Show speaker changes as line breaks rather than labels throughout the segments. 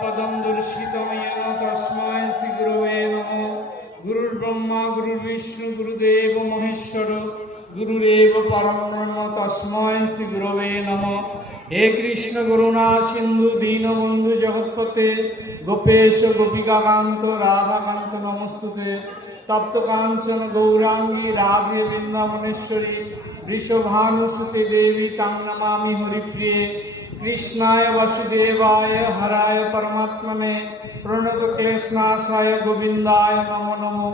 পদম দর্শিতমেন তস্মায় শ্রী গুরুবে নম গুরুর ব্রহ্মা গুরুর বিষ্ণু গুরুদেব মহেশ্বর গুরুদেব পরম ব্রহ্ম তস্মায় শ্রী গুরুবে নম হে কৃষ্ণ করুণা সিন্ধু দীনবন্ধু জগৎপতে গোপেশ গোপিকাকান্ত রাধাকান্ত নমস্তুতে তপ্তকাঞ্চন গৌরাঙ্গী রাধে বৃন্দাবনেশ্বরী বৃষভানুসুতে দেবী তাং হরিপ্রিয়ে कृष्णाय वसुदेवाय हराय परमात्मने प्रणत क्लेशनाशाय गोविंदाय नमो नमो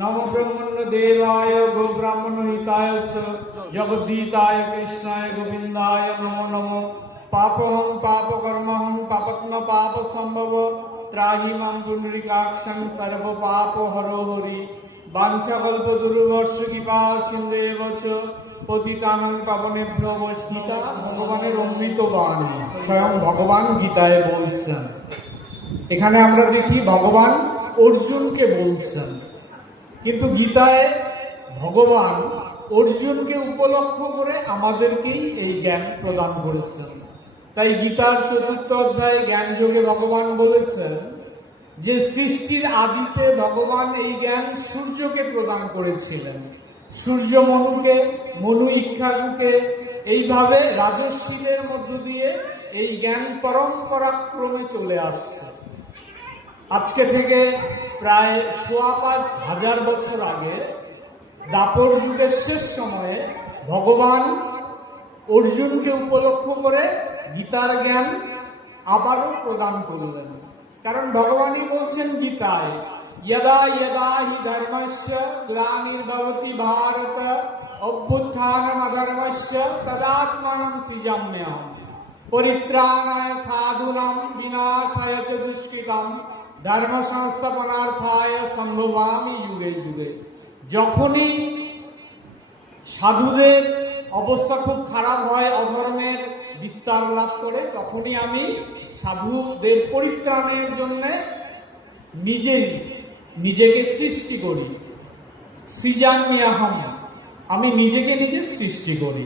नमो ब्रह्मण देवाय गोब्राह्मण हिताय जगदीताय कृष्णाय गोविंदाय नमो नमो पाप हम पाप कर्म हम पापत्म पाप संभव त्राही मां पुनरिकाक्षम सर्व पाप हरो हरि वांछा कल्प दुर्वर्ष कृपा सिंदेव পতিতানং পাবনেভ্য বৈষ্ণিতা ভগবানের অমৃত বাণ স্বয়ং
ভগবান গীতায় বলছেন এখানে আমরা দেখি ভগবান অর্জুনকে বলছেন কিন্তু গীতায় ভগবান অর্জুনকে উপলক্ষ করে আমাদেরকেই এই জ্ঞান প্রদান করেছেন তাই গীতার চতুর্থ অধ্যায় জ্ঞান যোগে ভগবান বলেছেন যে সৃষ্টির আদিতে ভগবান এই জ্ঞান সূর্যকে প্রদান করেছিলেন সূর্য মনুকে মনু ইক্ষাগুকে এইভাবে রাজস্বীদের মধ্য দিয়ে এই জ্ঞান পরম্পরা ক্রমে চলে আসছে আজকে থেকে প্রায় সোয়া পাঁচ হাজার বছর আগে দাপর যুগের শেষ সময়ে ভগবান অর্জুনকে উপলক্ষ করে গীতার জ্ঞান আবারও প্রদান করলেন কারণ ভগবানই বলছেন গীতায় यदा यदा हि धर्मस्य ग्लानिर्भवति भारत অভ্যুত্থানম অধর্মশ্চ তদাত্মানম সৃজম্যহম পরিত্রাণায় সাধুনাম বিনাশায় চ দুষ্কৃতম ধর্ম সংস্থাপনার্থায় সম্ভবামি যুগে যুগে যখনই সাধুদের অবস্থা খুব খারাপ হয় অধর্মের বিস্তার লাভ করে তখনই আমি সাধুদের পরিত্রাণের জন্যে নিজেই নিজেকে সৃষ্টি করি সৃজামি মিয়াহম আমি নিজেকে নিজে সৃষ্টি করি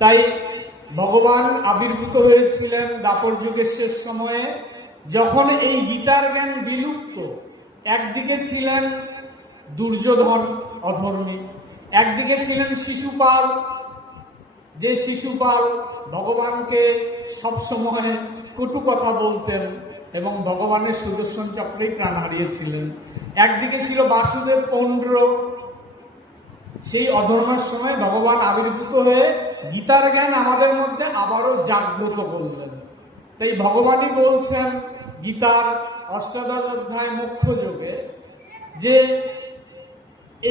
তাই ভগবান আবির্ভূত হয়েছিলেন দাপর যুগের শেষ সময়ে যখন এই গীতার জ্ঞান বিলুপ্ত একদিকে ছিলেন দুর্যোধন অধর্মী একদিকে ছিলেন শিশুপাল যে শিশুপাল ভগবানকে সবসময় কটু কথা বলতেন এবং ভগবানের সুদর্শন চক্রেই প্রাণ হারিয়েছিলেন একদিকে ছিল বাসুদেব পৌন্ড্র সেই অধর্মের সময় ভগবান আবির্ভূত হয়ে গীতার জ্ঞান আমাদের মধ্যে আবারও জাগ্রত করলেন তাই ভগবানই বলছেন গীতার অষ্টাদশ অধ্যায় মুখ্য যোগে যে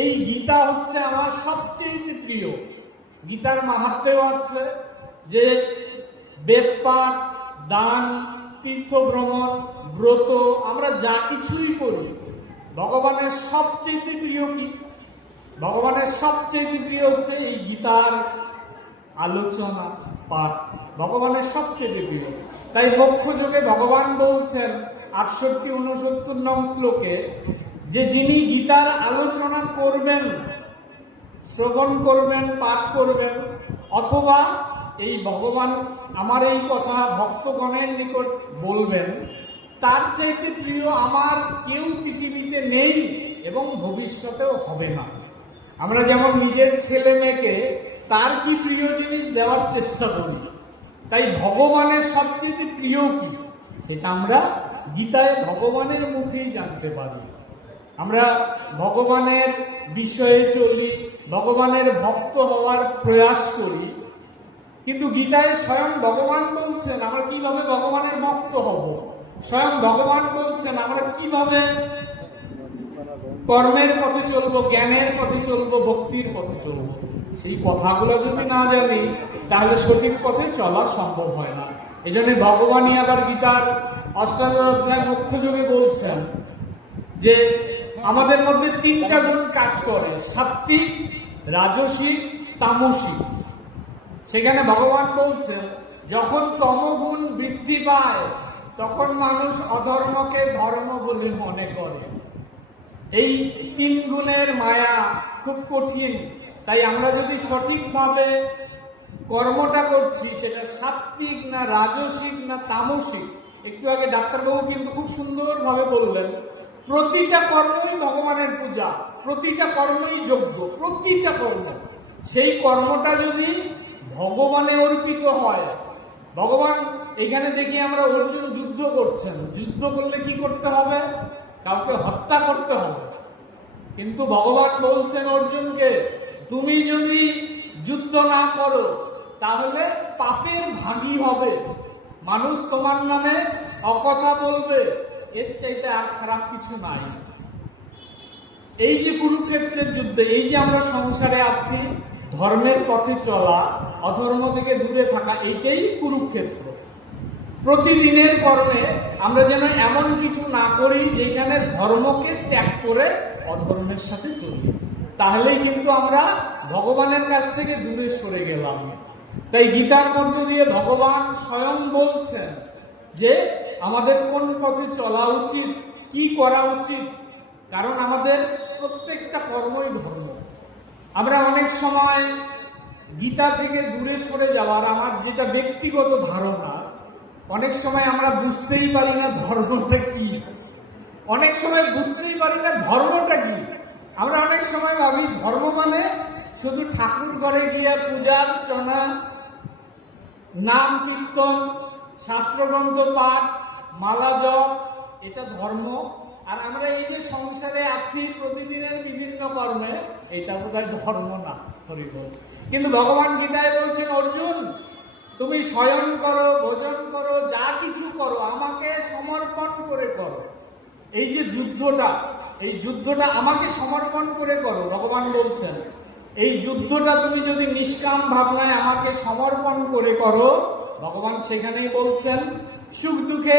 এই গীতা হচ্ছে আমার সবচেয়ে প্রিয় গীতার মাহাত্মেও আছে যে বেদপাঠ দান তীর্থ ভ্রমণ ব্রত আমরা যা কিছুই করি ভগবানের সবচেয়ে প্রিয় কি ভগবানের সবচেয়ে প্রিয় হচ্ছে এই গীতার আলোচনা পাঠ ভগবানের সবচেয়ে প্রিয় তাই মোক্ষ যোগে ভগবান বলছেন আটষট্টি উনসত্তর নং শ্লোকে যে যিনি গীতার আলোচনা করবেন শ্রবণ করবেন পাঠ করবেন অথবা এই ভগবান আমার এই কথা ভক্তগণের নিকট বলবেন তার চাইতে প্রিয় আমার কেউ এবং ভবিষ্যতেও হবে না আমরা যেমন নিজের ছেলে মেয়েকে তার কি প্রিয় জিনিস দেওয়ার চেষ্টা করি তাই ভগবানের সবচেয়ে প্রিয় কি সেটা আমরা গীতায় ভগবানের মুখেই জানতে পারি আমরা ভগবানের বিষয়ে চলি ভগবানের ভক্ত হওয়ার প্রয়াস করি কিন্তু গীতায় স্বয়ং ভগবান বলছেন আমরা কিভাবে ভগবানের ভক্ত হব স্বয়ং ভগবান বলছেন আমরা কিভাবে কর্মের পথে চলবো জ্ঞানের পথে চলবো ভক্তির পথে চলবো সেই কথাগুলো যদি না জানি তাহলে সঠিক পথে চলা সম্ভব হয় না এই জন্য ভগবানই আবার গীতার অষ্টাধ্যায় মুখ্য যোগে বলছেন যে আমাদের মধ্যে তিনটা গুণ কাজ করে সাত্বিক রাজসিক তামসী সেখানে ভগবান বলছেন যখন তমগুণ বৃদ্ধি পায় তখন মানুষ অধর্মকে ধর্ম বলে মনে করে এই তিন গুণের মায়া খুব কঠিন তাই আমরা যদি সঠিকভাবে কর্মটা করছি সেটা সাত্বিক না রাজসিক না তামসিক একটু আগে ডাক্তারবাবু কিন্তু খুব সুন্দরভাবে বললেন প্রতিটা কর্মই ভগবানের পূজা প্রতিটা কর্মই যোগ্য প্রতিটা কর্ম সেই কর্মটা যদি ভগবানে অর্পিত হয় ভগবান এখানে দেখি আমরা অর্জুন যুদ্ধ করছেন যুদ্ধ করলে কি করতে হবে কাউকে হত্যা করতে হবে কিন্তু ভগবান বলছেন অর্জুনকে তুমি যদি যুদ্ধ না করো তাহলে পাপের ভাগি হবে মানুষ তোমার নামে অকথা বলবে এর চাইতে আর খারাপ কিছু নাই এই যে কুরুক্ষেত্রের যুদ্ধে এই যে আমরা সংসারে আছি ধর্মের পথে চলা অধর্ম থেকে দূরে থাকা এইটাই কুরুক্ষেত্র প্রতিদিনের কর্মে আমরা যেন এমন কিছু না করি যেখানে ধর্মকে ত্যাগ করে অধর্মের সাথে চলি তাহলেই কিন্তু আমরা ভগবানের কাছ থেকে দূরে সরে গেলাম তাই গীতার মধ্য দিয়ে ভগবান স্বয়ং বলছেন যে আমাদের কোন পথে চলা উচিত কি করা উচিত কারণ আমাদের প্রত্যেকটা কর্মই ধর্ম আমরা অনেক সময় গীতা থেকে দূরে সরে যাওয়ার আমার যেটা ব্যক্তিগত ধারণা অনেক সময় আমরা বুঝতেই পারি না ধর্মটা কি অনেক সময় বুঝতেই পারি না ধর্মটা কি আমরা অনেক সময় ভাবি ধর্ম মানে শুধু ঠাকুর ঘরে গিয়ে পূজা অর্চনা নাম কীর্তন শাস্ত্রগ্রন্থ পাঠ মালা জপ এটা ধর্ম আর আমরা এই যে সংসারে আছি প্রতিদিনের বিভিন্ন কর্মে এটা বোধ ধর্ম না হরিব কিন্তু ভগবান গীতায় বলছেন অর্জুন তুমি স্বয়ং করো ভোজন করো যা কিছু করো আমাকে সমর্পণ করে করো এই যে যুদ্ধটা এই যুদ্ধটা আমাকে সমর্পণ করে করো ভগবান বলছেন এই যুদ্ধটা তুমি যদি নিষ্কাম ভাবনায় আমাকে সমর্পণ করে করো ভগবান সেখানেই বলছেন সুখ দুঃখে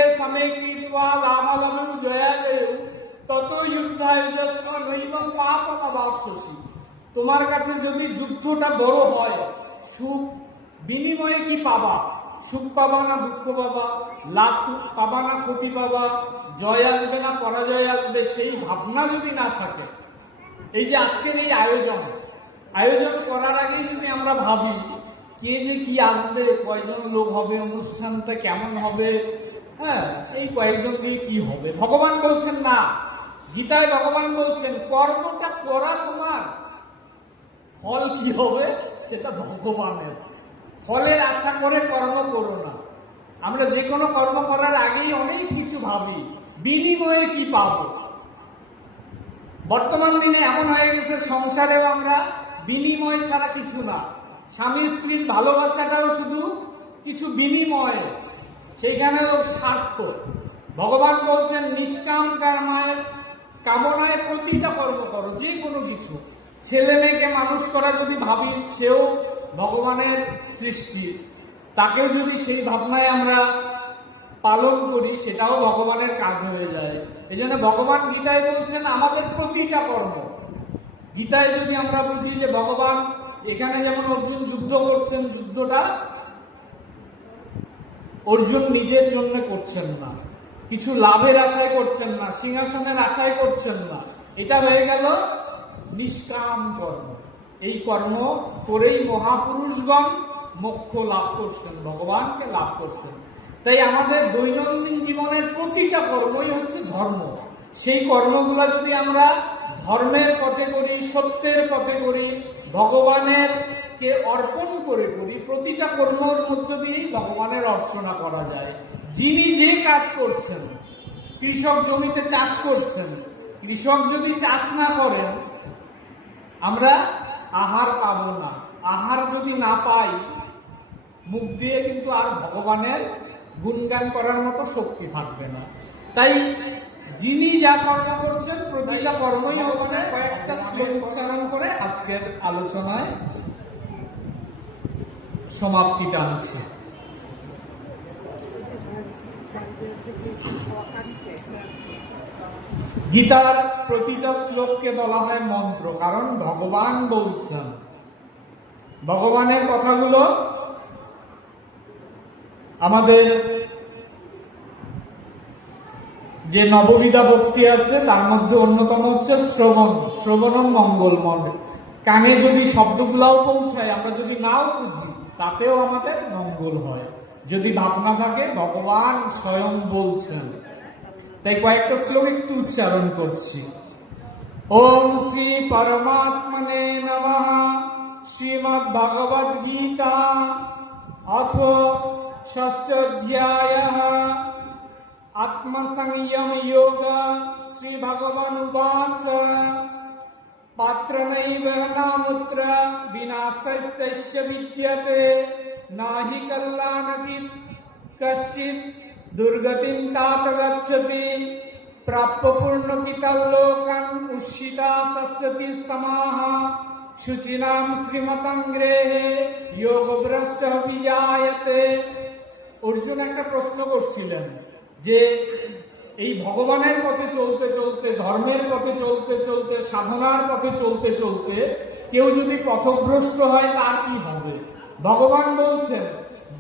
তোমার কাছে যদি যুদ্ধটা বড় হয় সুখ বিনিময়ে কি পাবা সুখ পাবা না দুঃখ পাবা লাভ পাবা না ক্ষতি পাবা জয় আসবে না পরাজয় আসবে সেই ভাবনা যদি না থাকে এই যে আজকের এই আয়োজন আয়োজন করার আগেই যদি আমরা ভাবি কে যে কি আসবে কয়জন লোক হবে অনুষ্ঠানটা কেমন হবে হ্যাঁ এই কয়েকজন দিয়ে কি হবে ভগবান বলছেন না গীতায় ভগবান বলছেন কর্মটা করা তোমার ফল কি হবে সেটা ভগবানের ফলের আশা করে কর্ম করো না আমরা যে কোনো কর্ম করার আগেই অনেক কিছু ভাবি বিনিময়ে কি পাব বর্তমান দিনে এমন হয়ে গেছে সংসারেও আমরা বিনিময় ছাড়া কিছু না স্বামী স্ত্রীর ভালোবাসাটাও শুধু কিছু বিনিময়ে সেইখানেও স্বার্থ ভগবান বলছেন নিষ্কাম কামায় কামনায় প্রতিটা কর্ম করো যে কোনো কিছু ছেলে মেয়েকে মানুষ করা যদি ভাবি সেও ভগবানের সৃষ্টি তাকেও যদি সেই ভাবনায় আমরা পালন করি সেটাও ভগবানের কাজ হয়ে যায় এই জন্য ভগবান গীতায় বলছেন আমাদের প্রতিটা কর্ম গীতায় যদি আমরা বুঝি যে ভগবান এখানে যেমন অর্জুন যুদ্ধ করছেন যুদ্ধটা অর্জুন নিজের জন্য করছেন না কিছু লাভের আশায় করছেন না সিংহাসনের আশায় করছেন না এটা হয়ে গেল নিষ্কাম কর্ম এই কর্ম করেই মহাপুরুষগণ মোক্ষ লাভ করছেন ভগবানকে লাভ করছেন তাই আমাদের দৈনন্দিন জীবনের প্রতিটা কর্মই হচ্ছে ধর্ম সেই কর্মগুলো যদি আমরা ধর্মের পথে করি সত্যের পথে করি ভগবানের কে অর্পণ করে করি প্রতিটা কর্মর মধ্য দিয়েই ভগবানের অর্চনা করা যায় যিনি যে কাজ করছেন কৃষক জমিতে চাষ করছেন কৃষক যদি চাষ না করেন আমরা আহার পাবো না আহার যদি না পাই মুখ দিয়ে কিন্তু আর ভগবানের গুণগান করার মতো শক্তি থাকবে না তাই যিনি যা কর্ম করছেন প্রতিটা কর্মই হচ্ছে কয়েকটা শ্লোক উচ্চারণ করে আজকের আলোচনায় সমাপ্তি টানছে গীতার প্রতিটা শ্লোককে বলা হয় মন্ত্র কারণ ভগবান বলছেন ভগবানের কথাগুলো আমাদের যে নববিধা ভক্তি আছে তার মধ্যে অন্যতম হচ্ছে শ্রবণ শ্রবণম মন্ডল কানে যদি শব্দগুলাও পৌঁছায় আমরা যদি নাও বুঝি তাতেও আমাদের মঙ্গল হয় যদি ভাবনা থাকে ভগবান স্বয়ং বলছেন তাই কয়েকটা শ্লোক একটু উচ্চারণ করছি ওম শ্রী পরমাত্মনে নমঃ শ্রীমদ ভগবদ গীতা অথ ষষ্ঠোধ্যায় আত্মসংযম যোগ শ্রী ভগবান উবাচ পাত্র নৈব নামুত্র বিনাস্তস্য বিদ্যতে নাহি কল্যাণ কশ্চিৎ দুর্গতিম তাতগচ্ছতি প্রাপ্যপূর্ণকিতাল্লোকান উষ্ষিতা সস্যতি সমাহ শুচিনাম শ্রীমতং গ্রেহে যোগভ্রষ্ট বিজায়তে অর্জুন একটা প্রশ্ন করছিলেন যে এই ভগবানের পথে চলতে চলতে ধর্মের পথে চলতে চলতে সাধনার পথে চলতে চলতে কেউ যদি পথভ্রষ্ট হয় তার কি হবে ভগবান বলছেন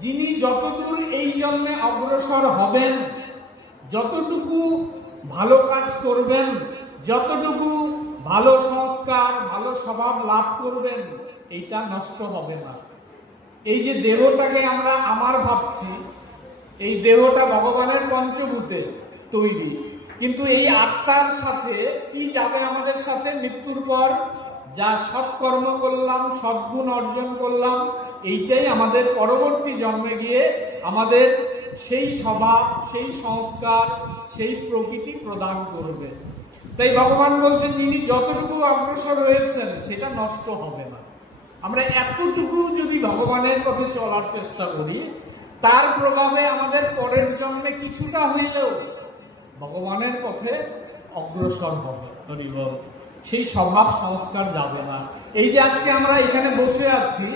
যিনি যতদূর এই জন্মে অগ্রসর হবেন যতটুকু ভালো কাজ করবেন যতটুকু ভালো সংস্কার ভালো স্বভাব লাভ করবেন এইটা নষ্ট হবে না এই যে দেহটাকে আমরা আমার ভাবছি এই দেহটা ভগবানের পঞ্চভূতে তৈরি কিন্তু এই আত্মার সাথে কি যাবে আমাদের সাথে মৃত্যুর পর যা সৎকর্ম করলাম সদ্গুণ অর্জন করলাম এইটাই আমাদের পরবর্তী জন্মে গিয়ে আমাদের সেই স্বভাব সেই সংস্কার সেই প্রকৃতি প্রদান করবে তাই ভগবান বলছেন যিনি যতটুকু অগ্রসর হয়েছেন সেটা নষ্ট হবে না আমরা এতটুকু যদি ভগবানের পথে চলার চেষ্টা করি তার প্রভাবে আমাদের পরের জন্মে কিছুটা হইলেও ভগবানের পথে অগ্রসর হবে সেই স্বভাব সংস্কার যাবে না এই যে আজকে আমরা এখানে বসে আছি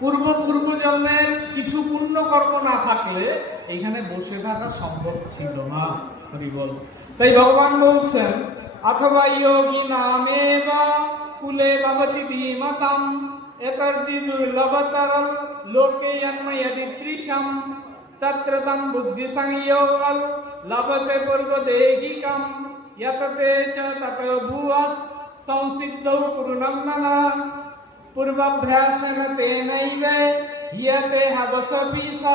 পূর্ব পূর্ব জন্মের কিছু পূর্ণ কর্ম না থাকলে এখানে বসে থাকা সম্ভব ছিল না বল তাই ভগবান বলছেন অথবা ইয়োগী নামে বা কুলে লবতি ধীমতম এতর্দি লোকে জন্ম তৃষম তত্র তম বুদ্ধি সংযোগল পূর্ব দেহিকম पूर्वभ्यासेन तेनैव हियते हवसपि सा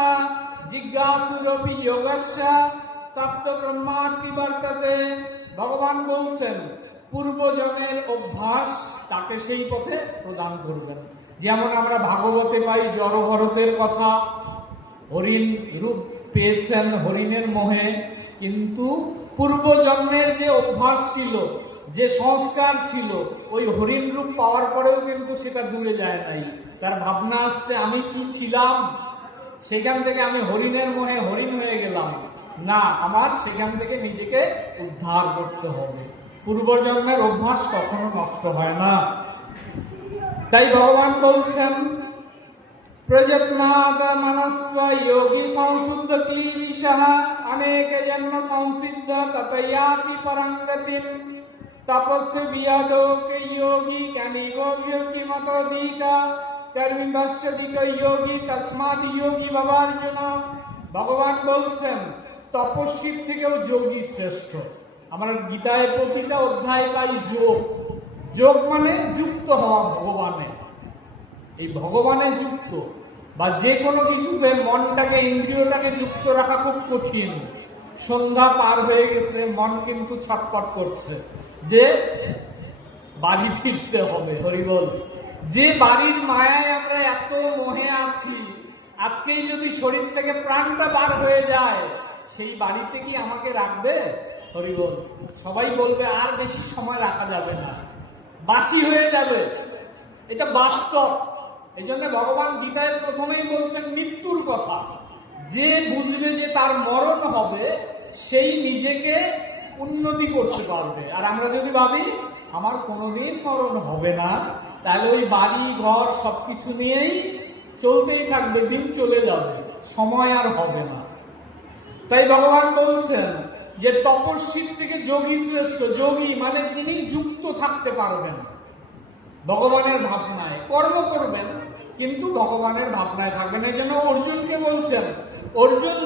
জিজ্ঞাসুরপি যোগস্য সপ্ত ব্রহ্মার্থী বর্ততে ভগবান বলছেন পূর্বজনের অভ্যাস তাকে সেই পথে প্রদান করবেন যেমন আমরা ভাগবতে পাই জড়ভরতের কথা হরিণ রূপ পেয়েছেন হরিণের মোহে কিন্তু পূর্বজন্মের যে অভ্যাস ছিল যে সংস্কার ছিল ওই হরিণ রূপ পাওয়ার পরেও কিন্তু সেটা দূরে যায় নাই তার ভাবনা আসছে আমি কি ছিলাম সেখান থেকে আমি হরিণের মনে হরিণ হয়ে গেলাম না আমার সেখান থেকে নিজেকে উদ্ধার করতে হবে পূর্বজন্মের অভ্যাস কখনো নষ্ট হয় না তাই ভগবান বলছেন প্রজপ্নাদ মনস্ব যোগী সংসুদ্ধ ক্লীশ অনেক জন্ম সংসিদ্ধ ততয়াপি ভগবান বলছেন তপস্বীর থেকেও যোগী শ্রেষ্ঠ আমার গীতায় প্রতিটা অধ্যায় তাই যোগ যোগ মানে যুক্ত হওয়া ভগবানে এই ভগবানে যুক্ত বা যে কোনো কিছুতে মনটাকে ইন্দ্রিয়টাকে যুক্ত রাখা খুব কঠিন সন্ধ্যা পার হয়ে গেছে মন কিন্তু ছটপট করছে যে বাড়ি ফিরতে হবে হরিবল যে বাড়ির মায়ায় আমরা এত মোহে আছি আজকেই যদি শরীর থেকে প্রাণটা বার হয়ে যায় সেই বাড়িতে কি আমাকে রাখবে হরিবল সবাই বলবে আর বেশি সময় রাখা যাবে না বাসি হয়ে যাবে এটা বাস্তব এই জন্য ভগবান গীতায় প্রথমেই বলছেন মৃত্যুর কথা যে বুঝবে যে তার মরণ হবে সেই নিজেকে উন্নতি করতে পারবে আর আমরা যদি ভাবি আমার কোনোদিন মরণ হবে না তাহলে ওই বাড়ি ঘর সবকিছু নিয়েই চলতেই থাকবে দিন চলে যাবে সময় আর হবে না তাই ভগবান বলছেন যে তপস্বীর থেকে যোগী শ্রেষ্ঠ যোগী মানে তিনি যুক্ত থাকতে পারবেন ভগবানের ভাবনায় কর্ম করবেন কিন্তু ভগবানের ভাবনায় থাকবেন এই জন্য অর্জুনকে বলছেন অর্জুন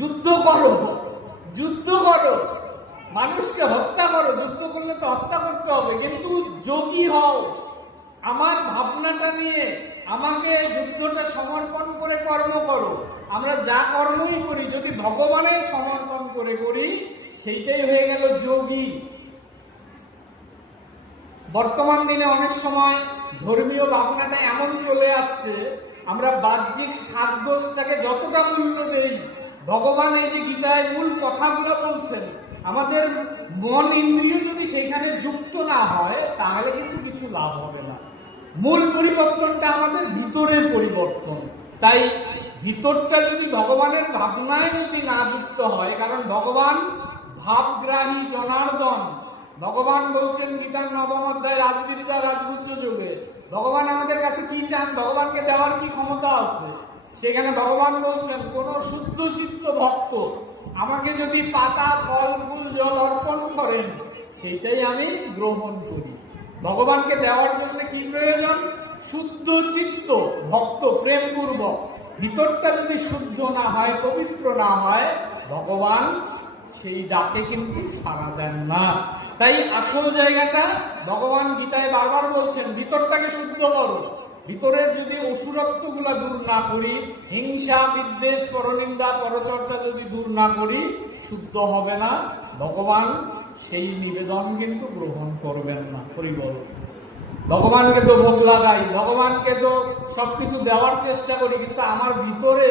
যুদ্ধ করো যুদ্ধ করো মানুষকে হত্যা করো যুদ্ধ করলে তো হত্যা করতে হবে কিন্তু যোগী হও আমার ভাবনাটা নিয়ে আমাকে যুদ্ধটা সমর্পণ করে কর্ম করো আমরা যা কর্মই করি যদি ভগবানের সমর্পণ করে করি সেইটাই হয়ে গেল যোগী বর্তমান দিনে অনেক সময় ধর্মীয় ভাবনাটা এমন চলে আসছে আমরা বাহ্যিক সাধ্যটাকে যতটা মূল্য দেই ভগবান এই যে গীতায় মূল কথাগুলো বলছেন আমাদের মন ইন্দ্রিয় যদি সেইখানে যুক্ত না হয় তাহলে কিন্তু কিছু লাভ হবে না মূল পরিবর্তনটা আমাদের ভিতরের পরিবর্তন তাই ভিতরটা যদি ভগবানের ভাবনায় যদি না যুক্ত হয় কারণ ভগবান ভাবগ্রাহী জনার্দন ভগবান বলছেন গীতার নবম অধ্যায় রাজবিদ্যা রাজপুত্র যুগে ভগবান আমাদের কাছে কি চান ভগবানকে দেওয়ার কি ক্ষমতা আছে সেখানে ভগবান বলছেন কোন শুদ্ধ চিত্ত ভক্ত আমাকে যদি পাতা ফল ফুল জল অর্পণ করেন সেটাই আমি গ্রহণ করি ভগবানকে দেওয়ার জন্য কি প্রয়োজন শুদ্ধ চিত্ত ভক্ত প্রেমপূর্বক ভিতরটা যদি শুদ্ধ না হয় পবিত্র না হয় ভগবান সেই ডাকে কিন্তু সারা দেন না তাই আসল জায়গাটা ভগবান গীতায় বারবার বলছেন ভিতরটাকে শুদ্ধ করো ভিতরে যদি অসুরত্ব গুলা দূর না করি হিংসা বিদ্বেষ পরনিন্দা পরচর্চা যদি দূর না করি শুদ্ধ হবে না ভগবান সেই নিবেদন কিন্তু গ্রহণ করবেন না পরিবল ভগবানকে তো বদলা দেয় ভগবানকে তো সবকিছু দেওয়ার চেষ্টা করি কিন্তু আমার ভিতরে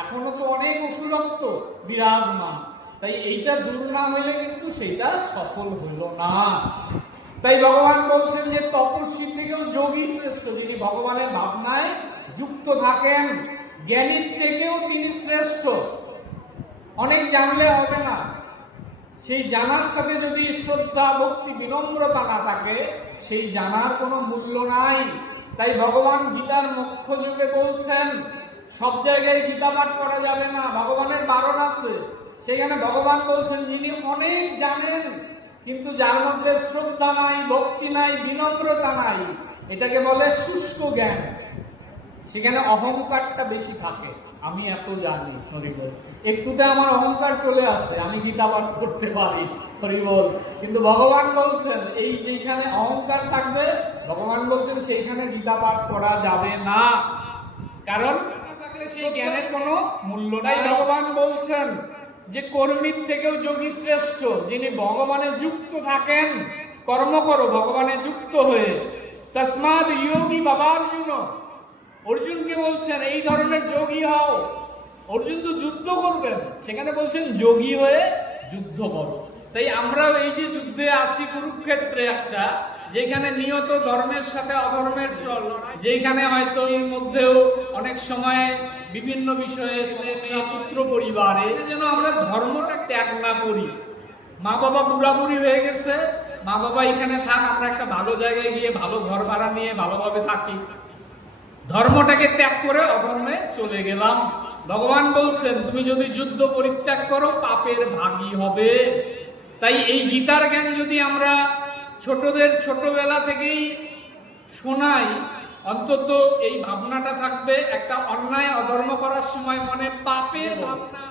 এখনো তো অনেক অসুরত্ব বিরাজমান তাই এইটা দূর না হইলে কিন্তু সেইটা সফল হইল না তাই ভগবান বলছেন যে তপস্বী থেকেও যোগী শ্রেষ্ঠ যিনি ভগবানের ভাবনায় যুক্ত থাকেন জ্ঞানীর থেকেও তিনি শ্রেষ্ঠ অনেক জানলে হবে না সেই জানার সাথে যদি শ্রদ্ধা ভক্তি বিনম্রতা না থাকে সেই জানার কোনো মূল্য নাই তাই ভগবান গীতার মুখ্য যুগে বলছেন সব জায়গায় গীতা পাঠ করা যাবে না ভগবানের বারণ আছে সেখানে ভগবান বলছেন যিনি অনেক জানেন কিন্তু যার মধ্যে শ্রদ্ধা নাই ভক্তি নাই বিনম্রতা নাই এটাকে বলে শুষ্ক জ্ঞান সেখানে অহংকারটা বেশি থাকে আমি এত জানি হরিবল একটুতে আমার অহংকার চলে আসে আমি গীতা পাঠ করতে পারি হরিবল কিন্তু ভগবান বলছেন এই যেখানে অহংকার থাকবে ভগবান বলছেন সেইখানে গীতা পাঠ করা যাবে না কারণ সেই জ্ঞানের কোনো মূল্যটাই ভগবান বলছেন যে কর্মীর থেকেও যোগী শ্রেষ্ঠ যিনি ভগবানে যুক্ত থাকেন কর্ম করো ভগবানে যুক্ত হয়ে তসমাদ যোগী বাবা অর্জুন অর্জুনকে বলছেন এই ধরনের যোগী হও অর্জুন তো যুদ্ধ করবেন সেখানে বলছেন যোগী হয়ে যুদ্ধ করো তাই আমরা এই যে যুদ্ধে আছি কুরুক্ষেত্রে একটা যেখানে নিয়ত ধর্মের সাথে অধর্মের যেখানে হয়তো এর মধ্যেও অনেক সময় বিভিন্ন বিষয়ে পুত্র পরিবারে যেন আমরা ধর্মটা ত্যাগ না করি মা বাবা বুড়াবুড়ি হয়ে গেছে মা বাবা এখানে থাক আমরা একটা ভালো জায়গায় গিয়ে ভালো ঘর ভাড়া নিয়ে ভালোভাবে থাকি ধর্মটাকে ত্যাগ করে অধর্মে চলে গেলাম ভগবান বলছেন তুমি যদি যুদ্ধ পরিত্যাগ করো পাপের ভাগী হবে তাই এই গীতার জ্ঞান যদি আমরা ছোটদের ছোটবেলা থেকেই শোনাই অন্তত এই ভাবনাটা থাকবে একটা অন্যায় অধর্ম করার সময় মনে পাপের ভাবনা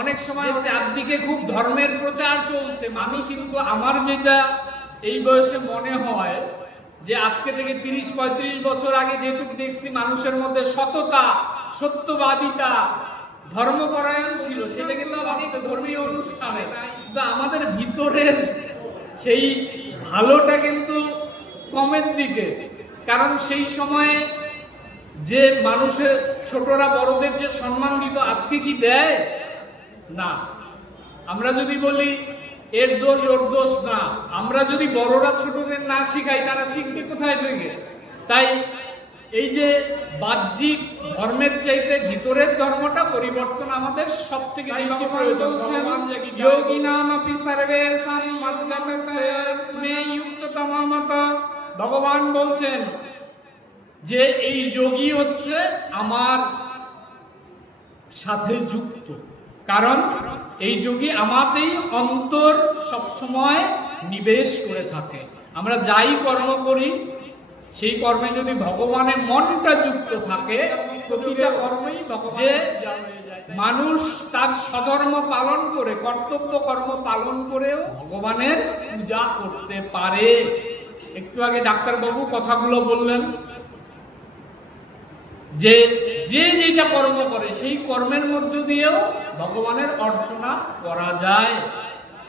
অনেক সময় চারদিকে খুব ধর্মের প্রচার চলছে আমি কিন্তু আমার যেটা এই বয়সে মনে হয় যে আজকে থেকে তিরিশ পঁয়ত্রিশ বছর আগে যেটুকু দেখছি মানুষের মধ্যে সততা সত্যবাদিতা ধর্মপরায়ণ ছিল সেটা কিন্তু আমাদের ধর্মীয় অনুষ্ঠানে কিন্তু আমাদের ভিতরের সেই ভালোটা কিন্তু কমের দিকে কারণ সেই সময়ে যে মানুষের ছোটরা বড়দের যে সম্মান দিত আজকে কি দেয় না আমরা যদি বলি এর দোষ ওর দোষ না আমরা যদি বড়রা ছোটদের না শিখাই তারা শিখবে কোথায় থেকে তাই এই যে বাহ্যিক ধর্মের চাইতে ভিতরের ধর্মটা পরিবর্তন আমাদের সব থেকে বেশি প্রয়োজন যোগী নাম অপি সর্বেশাম মে যুক্ত তমামত ভগবান বলছেন যে এই যোগী হচ্ছে আমার সাথে যুক্ত কারণ এই যোগী আমাতেই অন্তর সবসময় নিবেশ করে থাকে আমরা যাই কর্ম করি সেই কর্মে যদি ভগবানের মনটা যুক্ত থাকে প্রতিটা কর্মেই যে মানুষ তার সধর্ম পালন করে কর্তব্য কর্ম পালন করেও ভগবানের পূজা করতে পারে একটু আগে ডাক্তারবাবু কথাগুলো বললেন যে যে যেটা কর্ম করে সেই কর্মের মধ্য দিয়েও ভগবানের অর্চনা করা যায়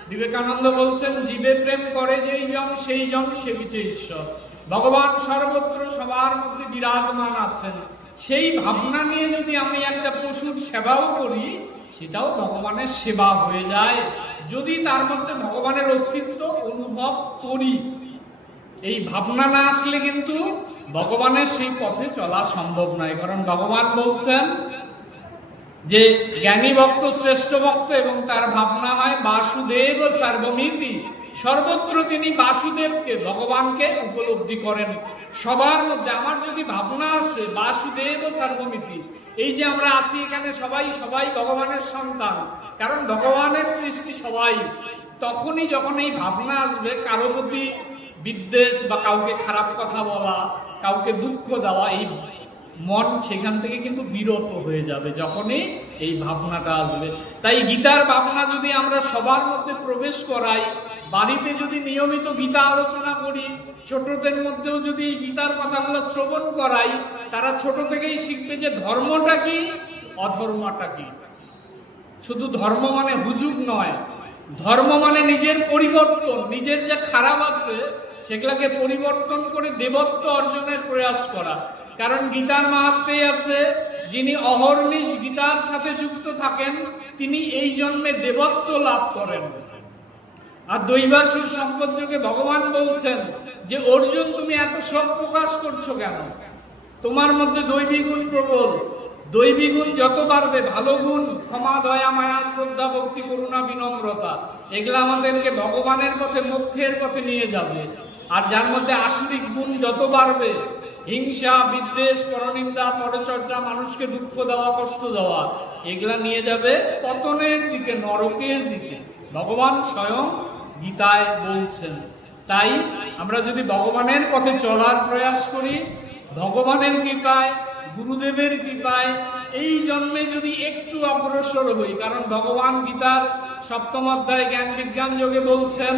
বিবেকানন্দ বলছেন জীবে প্রেম করে যেই জন সেই জন সেবিতে ঈশ্বর ভগবান সর্বত্র সবার মধ্যে বিরাজমান আছেন সেই ভাবনা নিয়ে যদি আমি একটা পশুর সেবাও করি সেটাও ভগবানের সেবা হয়ে যায় যদি তার মধ্যে ভগবানের অস্তিত্ব অনুভব করি এই ভাবনা না আসলে কিন্তু ভগবানের সেই পথে চলা সম্ভব নয় কারণ ভগবান বলছেন যে জ্ঞানী ভক্ত শ্রেষ্ঠ ভক্ত এবং তার ভাবনা হয় বাসুদেব সার্বমিতি সর্বত্র তিনি বাসুদেবকে ভগবানকে উপলব্ধি করেন সবার মধ্যে আমার যদি ভাবনা আসে বাসুদেব সার্বমিতি এই যে আমরা আছি এখানে সবাই সবাই ভগবানের সন্তান কারণ ভগবানের সৃষ্টি সবাই তখনই যখন এই ভাবনা আসবে কারো প্রতি বিদ্বেষ বা কাউকে খারাপ কথা বলা কাউকে দুঃখ দেওয়া এই মন সেখান থেকে কিন্তু বিরত হয়ে যাবে যখনই এই ভাবনাটা আসবে তাই গীতার ভাবনা যদি আমরা সবার মধ্যে প্রবেশ করাই বাড়িতে যদি নিয়মিত গীতা আলোচনা করি ছোটদের মধ্যেও যদি গীতার কথাগুলো শ্রবণ করাই তারা ছোট থেকেই শিখবে যে ধর্মটা কি অধর্মটা কি শুধু ধর্ম মানে হুজুগ নয় ধর্ম মানে নিজের পরিবর্তন নিজের যে খারাপ আছে সেগুলাকে পরিবর্তন করে দেবত্ব অর্জনের প্রয়াস করা কারণ গীতার মাহাত্মেই আছে যিনি অহর্নিশ গীতার সাথে যুক্ত থাকেন তিনি এই জন্মে দেবত্ব লাভ করেন আর দৈবাসুর যুগে ভগবান বলছেন যে অর্জুন তুমি এত শোক প্রকাশ করছো কেন তোমার মধ্যে দৈবী গুণ প্রবল দৈবী গুণ যত বাড়বে ভালো গুণ ক্ষমা দয়া মায়া শ্রদ্ধা ভক্তি করুণা বিনম্রতা এগুলো আমাদেরকে ভগবানের পথে মুখ্যের পথে নিয়ে যাবে আর যার মধ্যে আসলিক গুণ যত বাড়বে হিংসা বিদ্বেষ পরনিন্দা পরচর্যা মানুষকে দুঃখ দেওয়া কষ্ট দেওয়া এগুলা নিয়ে যাবে পতনের দিকে নরকের দিকে ভগবান স্বয়ং গীতায় বলছেন তাই আমরা যদি ভগবানের পথে চলার প্রয়াস করি ভগবানের কৃপায় গুরুদেবের কৃপায় এই জন্মে যদি একটু অগ্রসর হই কারণ ভগবান গীতার সপ্তম অধ্যায় জ্ঞান বিজ্ঞান যোগে বলছেন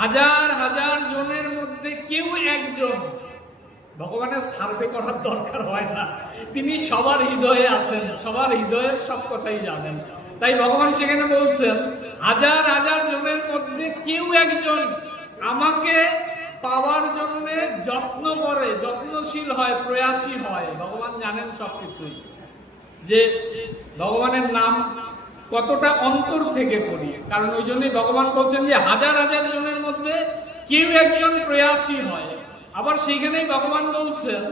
হাজার হাজার জনের মধ্যে কেউ একজন ভগবানের সার্ভে করার দরকার হয় না তিনি সবার হৃদয়ে আছেন সবার হৃদয়ের সব কথাই জানেন তাই ভগবান সেখানে বলছেন হাজার হাজার জনের মধ্যে কেউ একজন আমাকে পাওয়ার জন্য যত্ন করে যত্নশীল হয় প্রয়াসী হয় ভগবান জানেন সবকিছুই যে ভগবানের নাম কতটা অন্তর থেকে করি কারণ ওই জন্যই ভগবান বলছেন যে হাজার হাজার জনের মধ্যে কেউ একজন প্রয়াসী হয় আবার সেইখানেই ভগবান বলছেন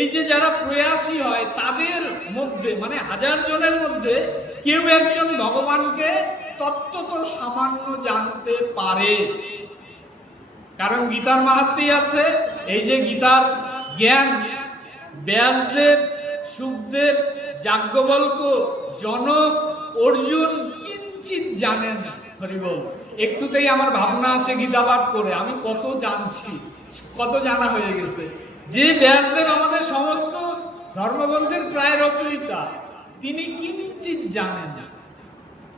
এই যে যারা প্রয়াসী হয় তাদের মধ্যে মানে হাজার জনের মধ্যে কেউ একজন ভগবানকে তত্ত্ব তো সামান্য জানতে পারে কারণ গীতার মাহাত্মেই আছে এই যে গীতার জ্ঞান ব্যাসদেব সুখদেব যাজ্ঞবল্ক জনক অর্জুন কিঞ্চিত জানেন হরিবল একটুতেই আমার ভাবনা আসে গীতা করে আমি কত জানছি কত জানা হয়ে গেছে যে ব্যাসদেব আমাদের সমস্ত ধর্মগ্রন্থের প্রায় রচয়িতা তিনি কিঞ্চিত জানেন না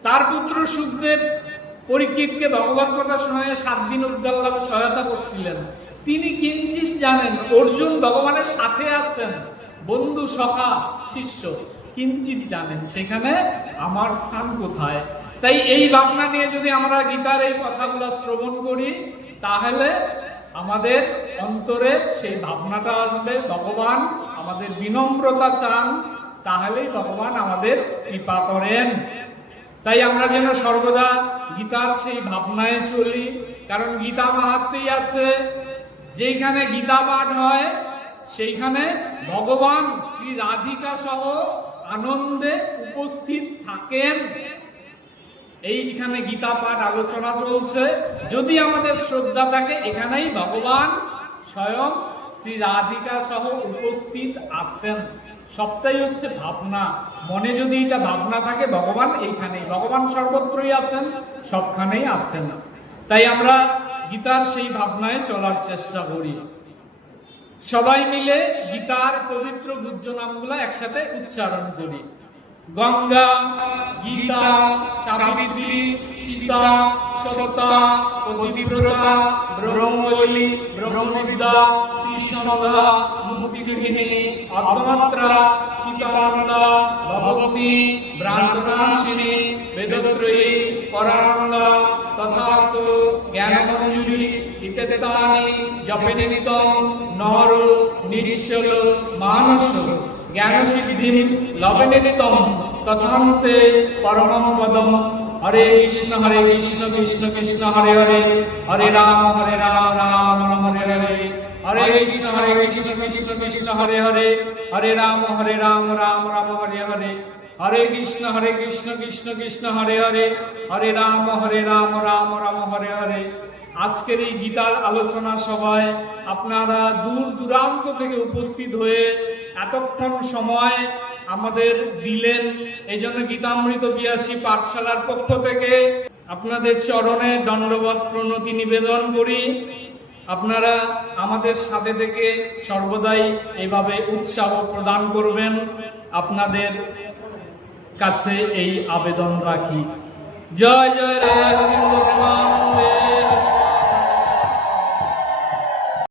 তার পুত্র সুখদেব পরীক্ষিতকে ভগবান কথা শোনায় সাত দিন উদ্দাল্লাভ সহায়তা করছিলেন তিনি কিঞ্চিত জানেন অর্জুন ভগবানের সাথে আছেন বন্ধু সখা শিষ্য কিঞ্চিত জানেন সেখানে আমার স্থান কোথায় তাই এই ভাবনা নিয়ে যদি আমরা গীতার এই কথাগুলো শ্রবণ করি তাহলে আমাদের অন্তরে সেই ভাবনাটা আসবে ভগবান আমাদের বিনম্রতা চান তাহলেই ভগবান আমাদের কৃপা করেন তাই আমরা যেন সর্বদা গীতার সেই ভাবনায় চলি কারণ গীতা মাহাত্মেই আছে যেখানে গীতা পাঠ হয় সেইখানে ভগবান শ্রী রাধিকা সহ আনন্দে উপস্থিত থাকেন এইখানে গীতা পাঠ আলোচনা চলছে যদি আমাদের শ্রদ্ধা থাকে এখানেই ভগবান স্বয়ং শ্রী রাধিকা সহ উপস্থিত আছেন সবটাই হচ্ছে ভাবনা মনে যদি এটা ভাবনা থাকে ভগবান এইখানেই ভগবান সর্বত্রই আছেন সবখানেই আছেন তাই আমরা গীতার সেই ভাবনায় চলার চেষ্টা করি সবাই মিলে গীতার পবিত্র গুজ্জ নামগুলো একসাথে উচ্চারণ করি গঙ্গা গীতা সাবিত্রী সীতা সতা পতিব্রতা ব্রহ্মবলী ব্রহ্মবিদ্যা কৃষ্ণদা মুক্তিগৃহিণী আত্মমাত্রা চিতানন্দা ভগবতী ব্রাহ্মণাশিনী বেদত্রয়ী পরানন্দা তথার্থ জ্ঞানমঞ্জুরি ইত্যাদি জপে নিমিত নহর নিশ্চল মানস জ্ঞানসিদ্ধিম লবণিত্যম তথান্তে পরমম পদম হরে কৃষ্ণ হরে কৃষ্ণ কৃষ্ণ কৃষ্ণ হরে হরে হরে রাম হরে রাম রাম রাম হরে হরে হরে কৃষ্ণ হরে কৃষ্ণ কৃষ্ণ কৃষ্ণ হরে হরে হরে রাম হরে রাম রাম রাম হরে হরে হরে কৃষ্ণ হরে কৃষ্ণ কৃষ্ণ কৃষ্ণ হরে হরে হরে রাম হরে রাম রাম রাম হরে হরে আজকের এই গীতার আলোচনা সভায় আপনারা দূর দূরান্ত থেকে উপস্থিত হয়ে এতক্ষণ সময় আমাদের দিলেন এই জন্য গীতামৃত বিয়াসী পাঠশালার পক্ষ থেকে আপনাদের চরণে দণ্ডবত প্রণতি নিবেদন করি আপনারা আমাদের সাথে থেকে সর্বদাই এভাবে উৎসাহ প্রদান করবেন আপনাদের কাছে এই আবেদন রাখি জয় জয় রায় গোবিন্দ